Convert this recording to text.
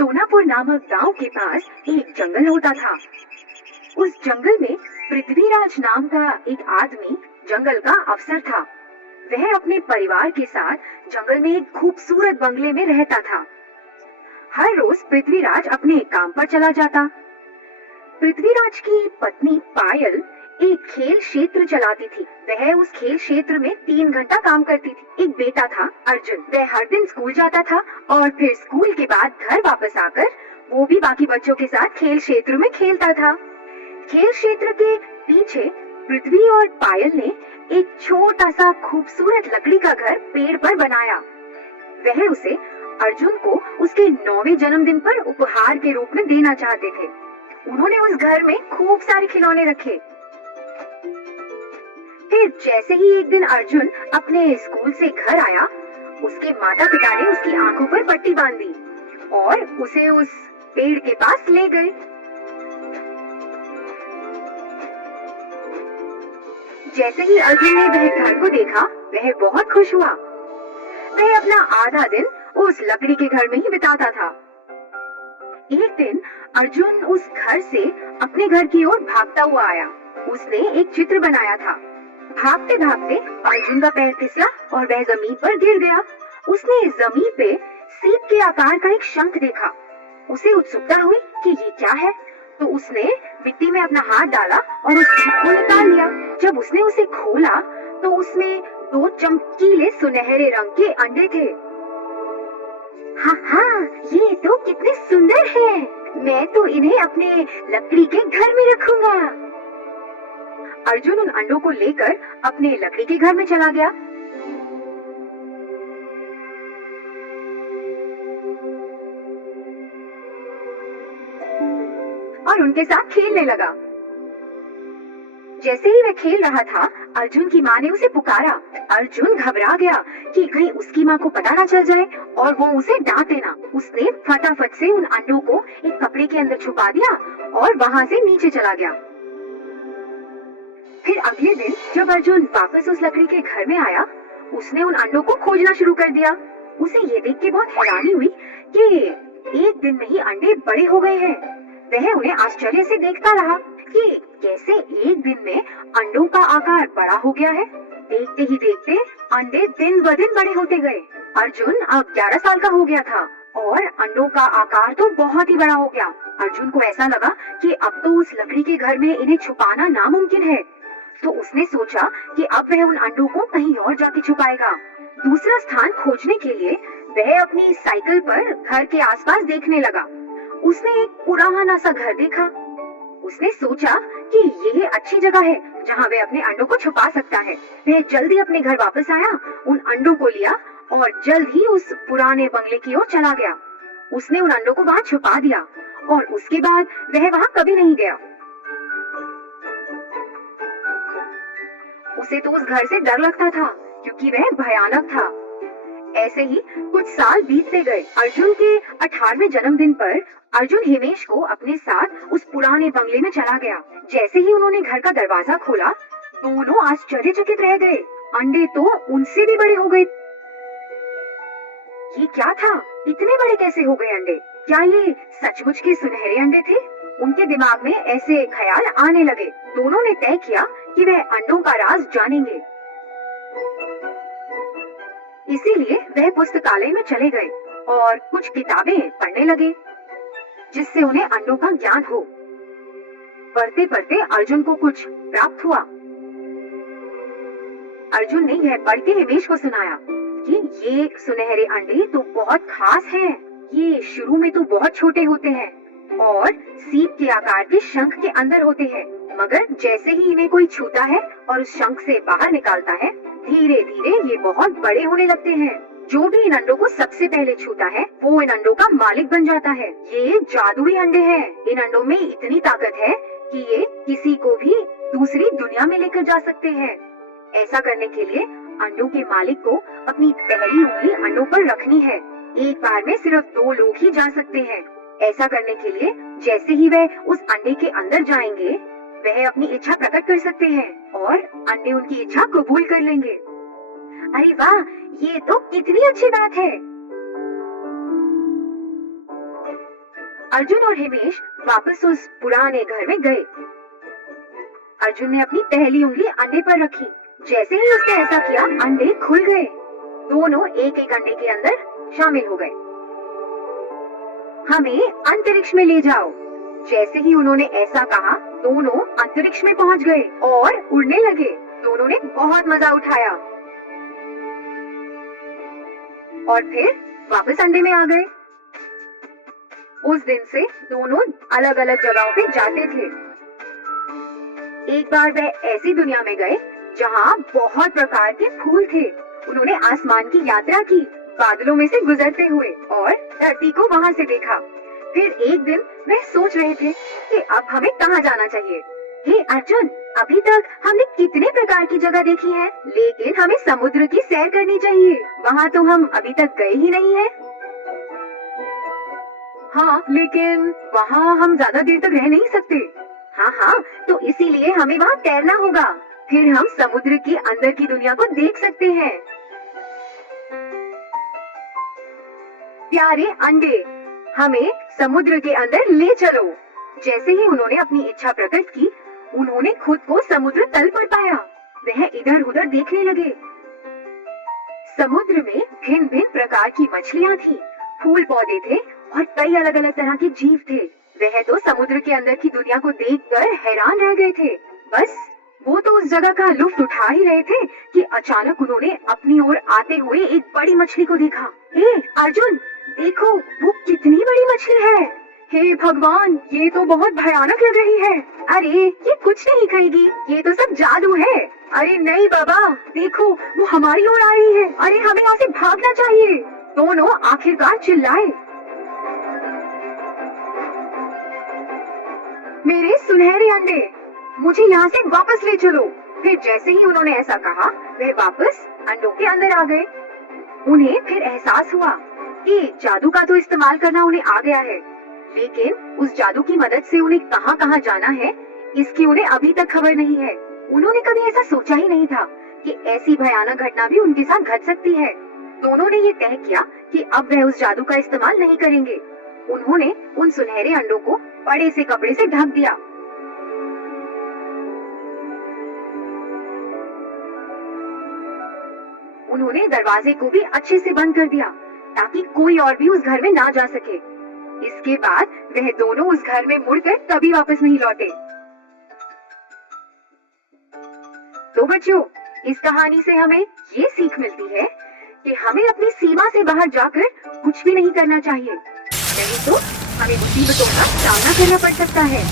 सोनापुर नामक गांव के पास एक जंगल होता था। उस जंगल में पृथ्वीराज नाम का एक आदमी जंगल का अफसर था। वह अपने परिवार के साथ जंगल में एक खूबसूरत बंगले में रहता था। हर रोज पृथ्वीराज अपने काम पर चला जाता। पृथ्वीराज की पत्नी पायल एक खेल क्षेत्र चलाती थी। वह उस खेल क्षेत्र में 3 घंटा काम करती थी। एक बेटा था अर्जुन। वह हर दिन स्कूल जाता था और फिर स्कूल के बाद घर वापस आकर वो भी बाकी बच्चों के साथ खेल क्षेत्र में खेलता था। खेल क्षेत्र के पीछे पृथ्वी और पायल ने एक छोटा सा खूबसूरत लकड़ी का घर पेड़ पर बनाया। वह उसे अर्जुन को उसके 9वें जन्मदिन पर उपहार के रूप में देना चाहते थे। उन्होंने उस घर में खूब सारे खिलौने रखे। फिर जैसे ही एक दिन अर्जुन अपने स्कूल से घर आया, उसके माता पिता ने उसकी आंखों पर पट्टी बांध दी और उसे उस पेड़ के पास ले गए। जैसे ही अर्जुन ने वह घर को देखा, वह बहुत खुश हुआ। वह अपना आधा दिन उस लकड़ी के घर में ही बिताता था। एक दिन अर्जुन उस घर से अपने घर की ओर भागता हुआ आया। उसने एक चित्र बनाया था। भागते भागते अर्जुन का पैर फिसला और वह जमीन पर गिर गया। उसने जमीन पे सीप के आकार का एक शंख देखा। उसे उत्सुकता हुई कि ये क्या है, तो उसने मिट्टी में अपना हाथ डाला और उस सीप को निकाल लिया। जब उसने उसे खोला तो उसमें 2 चमकीले सुनहरे रंग के अंडे थे। हाँ, ये तो कितने सुंदर हैं। मैं तो इन्हें अपने लकड़ी के घर में रखूंगा। अर्जुन उन अंडों को लेकर अपने लकड़ी के घर में चला गया। और उनके साथ खेलने लगा। जैसे ही वह खेल रहा था, अर्जुन की माँ ने उसे पुकारा। अर्जुन घबरा गया कि कहीं उसकी माँ को पता ना चल जाए और वो उसे डांटे ना। उसने फटाफट से उन अंडों को एक कपड़े के अंदर छुपा दिया और वहाँ से नीचे चला गया। फिर अगले दिन जब अर्जुन वापस उस लकड़ी के घर में आया, उसने उन अंडों को खोजना शुरू कर दिया। उसे ये देख के बहुत हैरानी हुई कि एक दिन में ही अंडे बड़े हो गए हैं। वह उन्हें आश्चर्य से देखता रहा कि कैसे एक दिन में अंडों का आकार बड़ा हो गया है। देखते ही देखते अंडे दिन ब दिन बड़े होते गए। अर्जुन अब 11 साल का हो गया था और अंडों का आकार तो बहुत ही बड़ा हो गया। अर्जुन को ऐसा लगा कि अब तो उस लकड़ी के घर में इन्हें छुपाना नामुमकिन है। तो उसने सोचा कि अब वह उन अंडों को कहीं और जाके छुपाएगा। दूसरा स्थान खोजने के लिए वह अपनी साइकिल पर घर के आसपास देखने लगा। उसने एक पुराना सा घर देखा। उसने सोचा कि यह अच्छी जगह है जहाँ वह अपने अंडों को छुपा सकता है। वह जल्दी अपने घर वापस आया, उन अंडों को लिया और जल्द ही उस पुराने बंगले की ओर चला गया। उसने उन अंडों को वहाँ छुपा दिया और उसके बाद वह वहाँ कभी नहीं गया। उसे तो उस घर से डर लगता था क्योंकि वह भयानक था। ऐसे ही कुछ साल बीतते गए। अर्जुन के 18वें जन्मदिन पर अर्जुन हिमेश को अपने साथ उस पुराने बंगले में चला गया। जैसे ही उन्होंने घर का दरवाजा खोला, दोनों आश्चर्यचकित रह गए। अंडे तो उनसे भी बड़े हो गए। ये क्या था? इतने बड़े कैसे हो गए अंडे? क्या ये सचमुच के सुनहरे अंडे थे? उनके दिमाग में ऐसे ख्याल आने लगे। दोनों ने तय किया कि वह अंडों का राज जानेंगे। इसीलिए वह पुस्तकालय में चले गए और कुछ किताबें पढ़ने लगे जिससे उन्हें अंडों का ज्ञान हो। पढ़ते पढ़ते अर्जुन को कुछ प्राप्त हुआ। अर्जुन ने यह पढ़ के हिमेश को सुनाया कि ये सुनहरे अंडे तो बहुत खास हैं। ये शुरू में तो बहुत छोटे होते हैं और सीप के आकार के शंख के अंदर होते हैं, मगर जैसे ही इन्हें कोई छूता है और उस शंख से बाहर निकालता है, धीरे धीरे ये बहुत बड़े होने लगते हैं। जो भी इन अंडों को सबसे पहले छूता है, वो इन अंडों का मालिक बन जाता है। ये जादुई अंडे हैं। इन अंडों में इतनी ताकत है कि ये किसी को भी दूसरी दुनिया में लेकर जा सकते हैं। ऐसा करने के लिए अंडों के मालिक को अपनी पहली उंगली अंडों पर रखनी है। एक बार में सिर्फ 2 लोग ही जा सकते हैं। ऐसा करने के लिए जैसे ही वह उस अंडे के अंदर जाएंगे, वह अपनी इच्छा प्रकट कर सकते हैं और अंडे उनकी इच्छा कबूल कर लेंगे। अरे वाह, ये तो कितनी अच्छी बात है। अर्जुन और हिमेश वापस उस पुराने घर में गए। अर्जुन ने अपनी पहली उंगली अंडे पर रखी। जैसे ही उसने ऐसा किया, अंडे खुल गए। दोनों एक एक अंडे के अंदर शामिल हो गए। हमें अंतरिक्ष में ले जाओ। जैसे ही उन्होंने ऐसा कहा, दोनों अंतरिक्ष में पहुंच गए और उड़ने लगे। दोनों ने बहुत मजा उठाया और फिर वापस अंडे में आ गए। उस दिन से दोनों अलग अलग जगहों पे जाते थे। एक बार वह ऐसी दुनिया में गए जहाँ बहुत प्रकार के फूल थे। उन्होंने आसमान की यात्रा की, बादलों में से गुजरते हुए, और धरती को वहाँ से देखा। फिर एक दिन वह सोच रहे थे कि अब हमें कहाँ जाना चाहिए। हे अर्जुन, अभी तक हमने कितने प्रकार की जगह देखी है, लेकिन हमें समुद्र की सैर करनी चाहिए। वहाँ तो हम अभी तक गए ही नहीं हैं। हाँ, लेकिन वहाँ हम ज्यादा देर तक रह नहीं सकते। हाँ, तो इसीलिए हमें वहाँ तैरना होगा। फिर हम समुद्र के अंदर की दुनिया को देख सकते हैं। प्यारे अंडे, हमें समुद्र के अंदर ले चलो। जैसे ही उन्होंने अपनी इच्छा प्रकट की, उन्होंने खुद को समुद्र तल पर पाया। वह इधर उधर देखने लगे। समुद्र में भिन्न भिन्न प्रकार की मछलियाँ थी, फूल पौधे थे और कई अलग अलग तरह के जीव थे। वह तो समुद्र के अंदर की दुनिया को देखकर हैरान रह गए थे। बस वो तो उस जगह का लुत्फ उठा ही रहे थे कि अचानक उन्होंने अपनी ओर आते हुए एक बड़ी मछली को देखा। हे अर्जुन, देखो वो कितनी बड़ी मछली है। हे भगवान, ये तो बहुत भयानक लग रही है। अरे ये कुछ नहीं खाएगी, ये तो सब जादू है। अरे नहीं बाबा, देखो वो हमारी ओर आ रही है। अरे हमें यहाँ से भागना चाहिए। दोनों आखिरकार चिल्लाए, मेरे सुनहरे अंडे, मुझे यहाँ से वापस ले चलो। फिर जैसे ही उन्होंने ऐसा कहा, वे वापस अंडों के अंदर आ गए। उन्हें फिर एहसास हुआ कि जादू का तो इस्तेमाल करना उन्हें आ गया है, लेकिन उस जादू की मदद से उन्हें कहाँ कहाँ जाना है, इसकी उन्हें अभी तक खबर नहीं है। उन्होंने कभी ऐसा सोचा ही नहीं था कि ऐसी भयानक घटना भी उनके साथ घट सकती है। दोनों ने ये तय किया कि अब वह उस जादू का इस्तेमाल नहीं करेंगे। उन्होंने उन सुनहरे अंडों को बड़े से कपड़े से ढक दिया। उन्होंने दरवाजे को भी अच्छे से बंद कर दिया ताकि कोई और भी उस घर में ना जा सके। इसके बाद वह दोनों उस घर में मुड़कर कभी वापस नहीं लौटे। तो बच्चों, इस कहानी से हमें ये सीख मिलती है कि हमें अपनी सीमा से बाहर जाकर कुछ भी नहीं करना चाहिए, नहीं तो हमें मुसीबतों का सामना करना पड़ सकता है।